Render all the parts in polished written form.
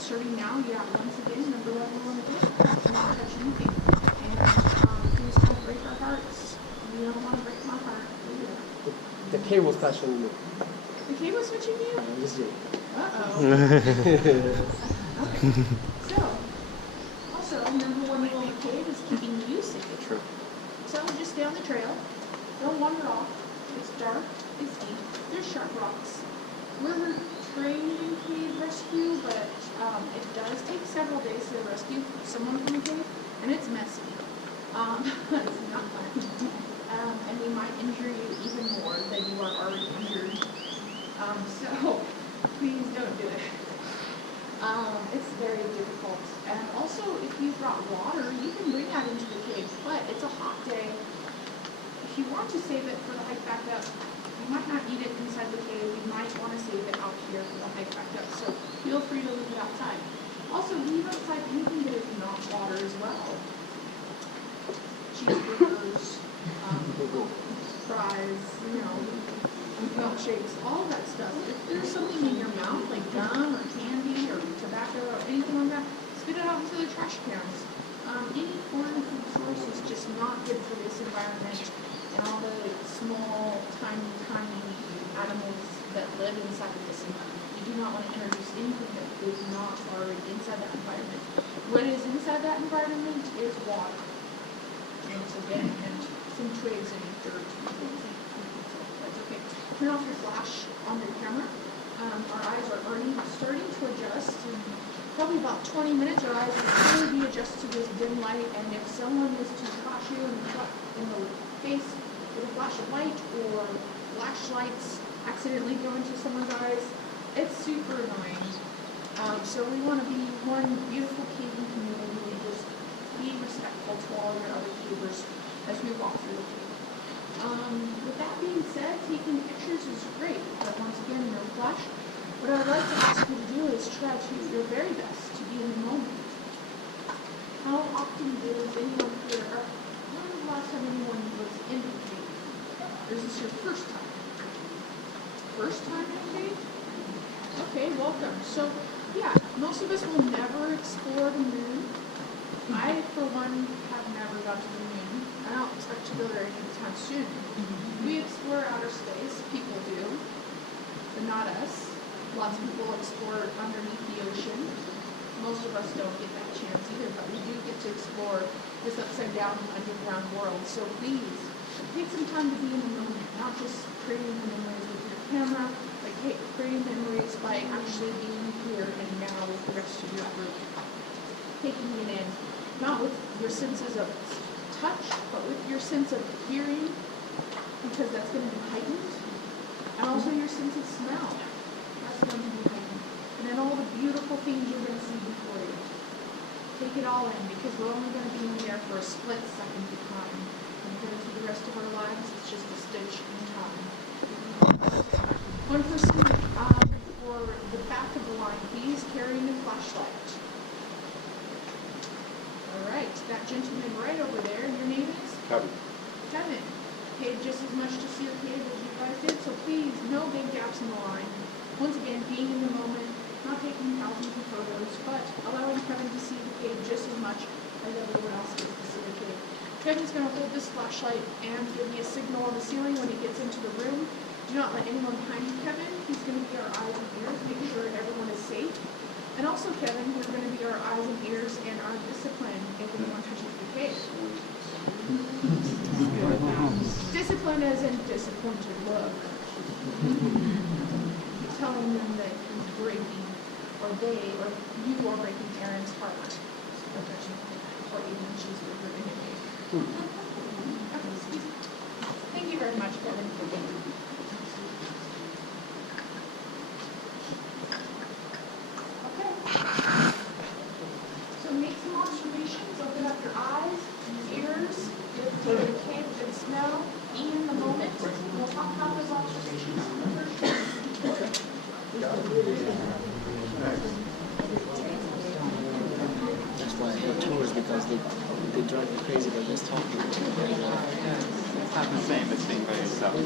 Starting now, yeah, once again, number one we want to do is not touch anything. And things kind of break our hearts. You don't want to break my heart. The cable's touching you. The cable's touching you? Just you. Uh-oh. Okay. So, also, number one rule of the cave is keeping you safe. True. So, just stay on the trail. Don't wander off. It's dark. It's deep. There's sharp rocks. We're trained in cave rescue, but it does take several days to rescue someone from a cave, and it's messy. It's not fun. And we might injure you even more than you are already injured. So please don't do it. It's very difficult. And also, if you brought water, you can bring that into the cave, but it's a hot day. If you want to save it for the hike back up, you might not eat it inside the cave. You might want to save it out here for the hike back up. So feel free to leave it outside. Also, leave outside anything that is not water as well. Cheeseburgers, fries, milkshakes, all that stuff. If there's something in your mouth, like gum or candy or tobacco or anything like that, spit it out into the trash cans. Any foreign food source is just not good for this environment and all the small, tiny animals that live inside of this environment. You do not want to introduce anything that is not already inside that environment. What is inside that environment is water. And some twigs and dirt. That's okay. Turn off your flash on your camera. Our eyes are already starting to adjust. In probably about 20 minutes, our eyes will fully be adjusted to this dim light. And if someone is to flash you in the face with a flash of light or flashlights accidentally go into someone's eyes, it's super annoying. So we want to be one beautiful caving community and just be respectful to all your other cavers as we walk through the cave. With that being said, taking pictures is great, but once again, no flash. What I'd like to ask you to do is try to your very best to be in the moment. How often does anyone here, or when was the last time anyone was in the cave? Or is this your first time? First time in a cave? Okay, welcome. So, yeah, most of us will never explore the moon. I, for one, have never gone to the moon. I don't expect to go there anytime soon. We explore outer space. People do, but not us. Lots of people explore underneath the ocean. Most of us don't get that chance either, but we do get to explore this upside-down underground world. So please, take some time to be in the moment, not just creating the memories with your camera, but creating memories by actually being here and now with the rest of your group. Taking it in, not with your senses of touch, but with your sense of hearing, because that's going to be heightened, and also your sense of smell. That's going to be heightened. And then all the beautiful things you're going to see before you. Take it all in, because we're only going to be in there for a split second of time. Compared to the rest of our lives, it's just a stitch in time. One person for the back of the line, please, carrying a flashlight. All right. gentleman right over there, your name is? Kevin. Kevin. Paid just as much to see your kid as you guys did, so please, no big gaps in the line. Once again, being in the moment, not taking thousands of photos, but allowing Kevin to see the kid just as much as everyone else gets to see the kid. Kevin's going to hold this flashlight and give me a signal on the ceiling when he gets into the room. Do not let anyone behind you, Kevin. He's going to be our eyes and ears, making sure everyone is safe. And also, Kevin, you're going to be our eyes and ears and our discipline if anyone touches the kid. Discipline as in disappointed look. Telling them that he's breaking, or they, or you are breaking Aaron's heart. Or even a cheeseburger anyway. Okay, excuse me. Thank you very much, Kevin, for being here. Okay. So make some observations, open up your eyes, ears, give the kid a good smell, be in the moment. We'll talk about those observations. That's why I hate tours, because they drive me crazy by just talking. It's not the same as being by yourself. They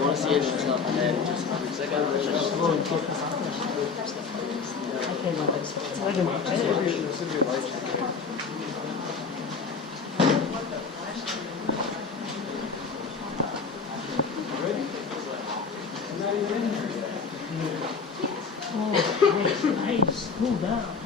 want to see it yourself and then just because I got Nice, cool down.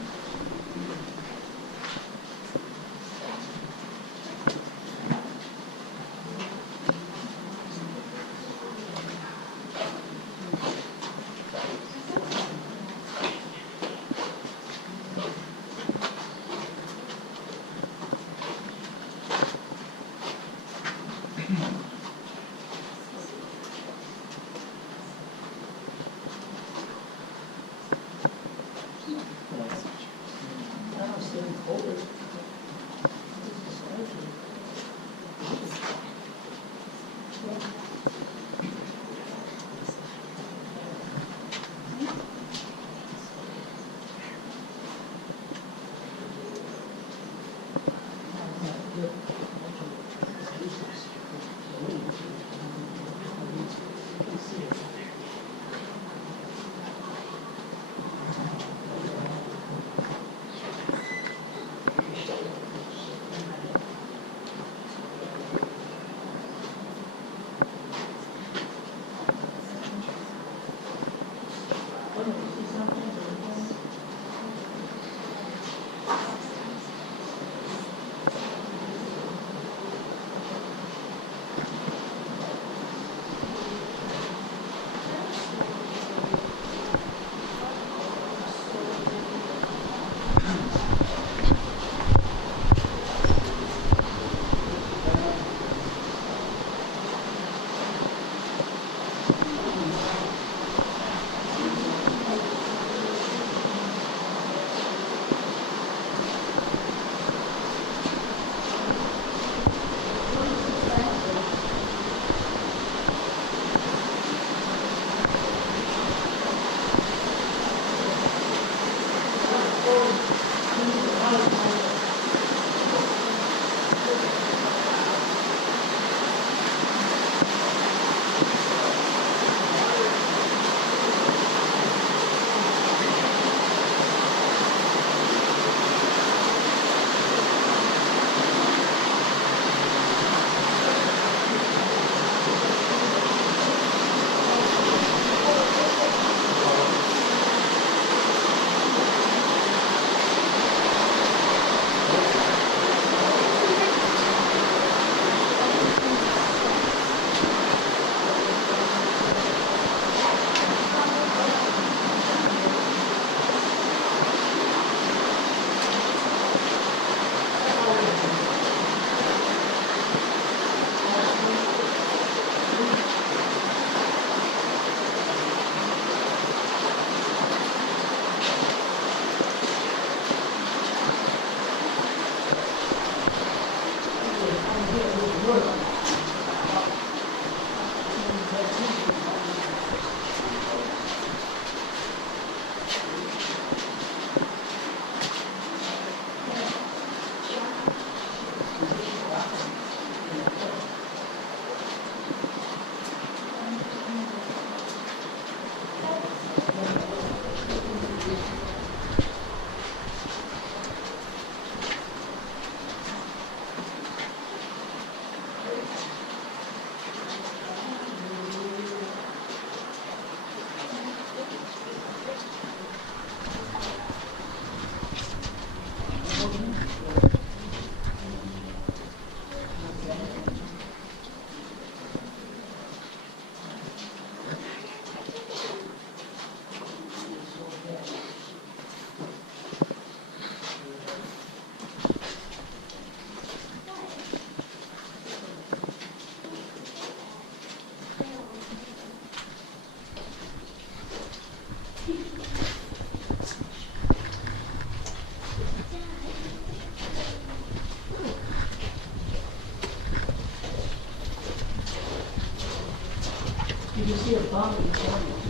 bottom of the canyon.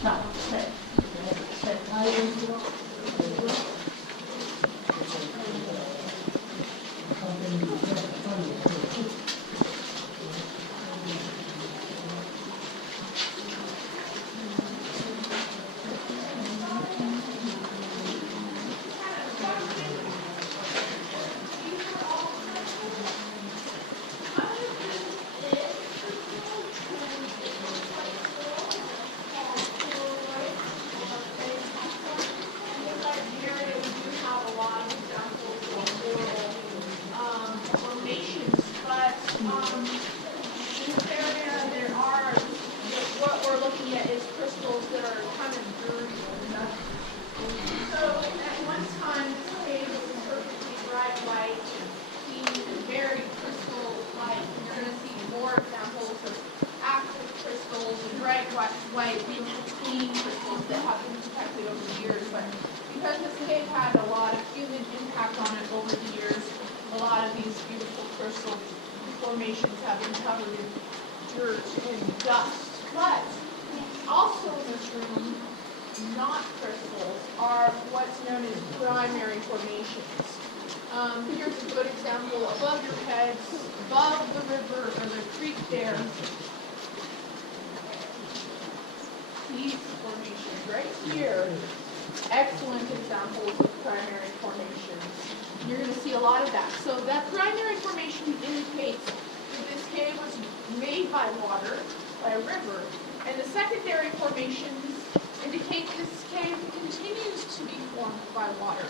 Stop, set, set, tight. White, beautiful, clean crystals that have been protected over the years, but because this cave had a lot of human impact on it over the years, a lot of these beautiful crystal formations have been covered in dirt and dust. But also in this room, not crystals, are what's known as primary formations. Here's a good example above your heads, above the river or the creek there. These formations right here, excellent examples of primary formations. You're going to see a lot of that. So that primary formation indicates that this cave was made by water, by a river, and the secondary formations indicate this cave continues to be formed by water.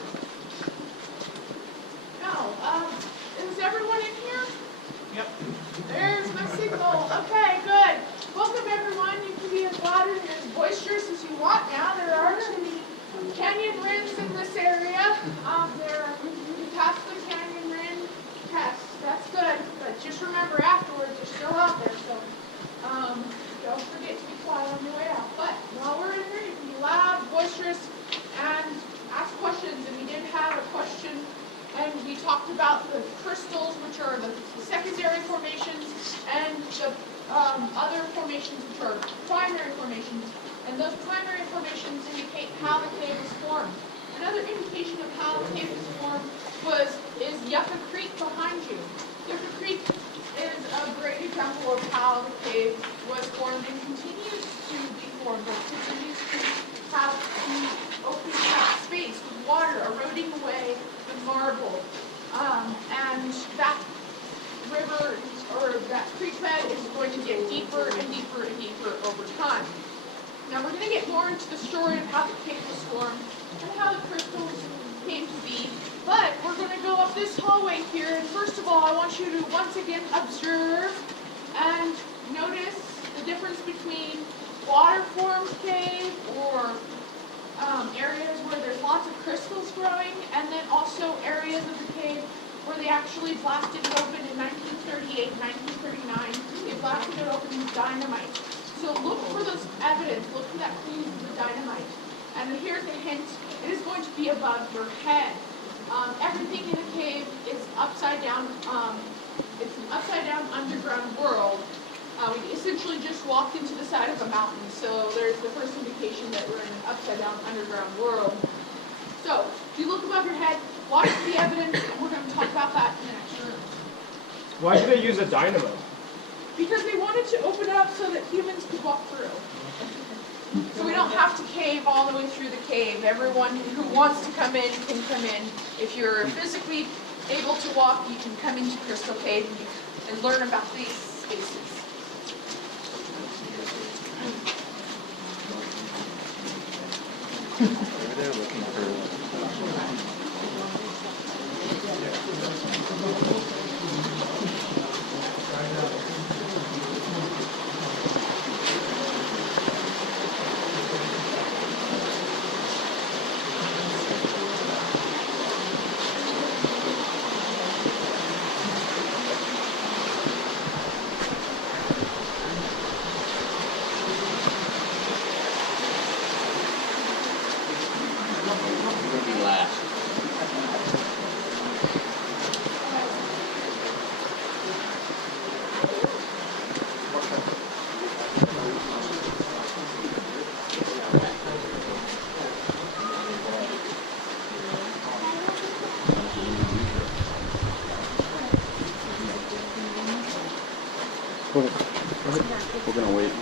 Now, is everyone in here? Yep. There's my signal. Okay, good. Welcome everyone. You can be as loud and as boisterous as you want now. There aren't any canyon rins in this area. You passed the canyon rin test. That's good. But just remember afterwards, you're still out there. So don't forget to be quiet on your way out. But while we're in here, you can be loud, boisterous, and ask questions. And we did have a question. And we talked about the crystals, which are the secondary formations, and the other formations, which are primary formations. And those primary formations indicate how the cave was formed. Another indication of how the cave was formed is Yucca Creek behind you. Yucca Creek is a great example of how the cave was formed and continues to be formed. It continues to have the opening up space with water eroding away the marble. And that river or that creek bed is going to get deeper and deeper and deeper over time. Now we're going to get more into the story of how the cave was formed and how the crystals came to be. But we're going to go up this hallway here, and first of all, I want you to once again observe and notice the difference between water-formed cave or areas where there's lots of crystals growing, and then also areas of the cave where they actually blasted it open in 1938, 1939. They blasted it open with dynamite. So look for those evidence, look for that clues of the dynamite. And here's a hint, it is going to be above your head. Everything in the cave is upside down, it's an upside down underground world. We essentially just walked into the side of a mountain, so there's the first indication that we're in an upside down underground world. So, if you look above your head, watch the evidence, and we're going to talk about that in the next room. Why did they use a dynamo? Because they wanted to open it up so that humans could walk through. So we don't have to cave all the way through the cave. Everyone who wants to come in can come in. If you're physically able to walk, you can come into Crystal Cave and learn about these spaces. They're looking for. Last. We're gonna wait.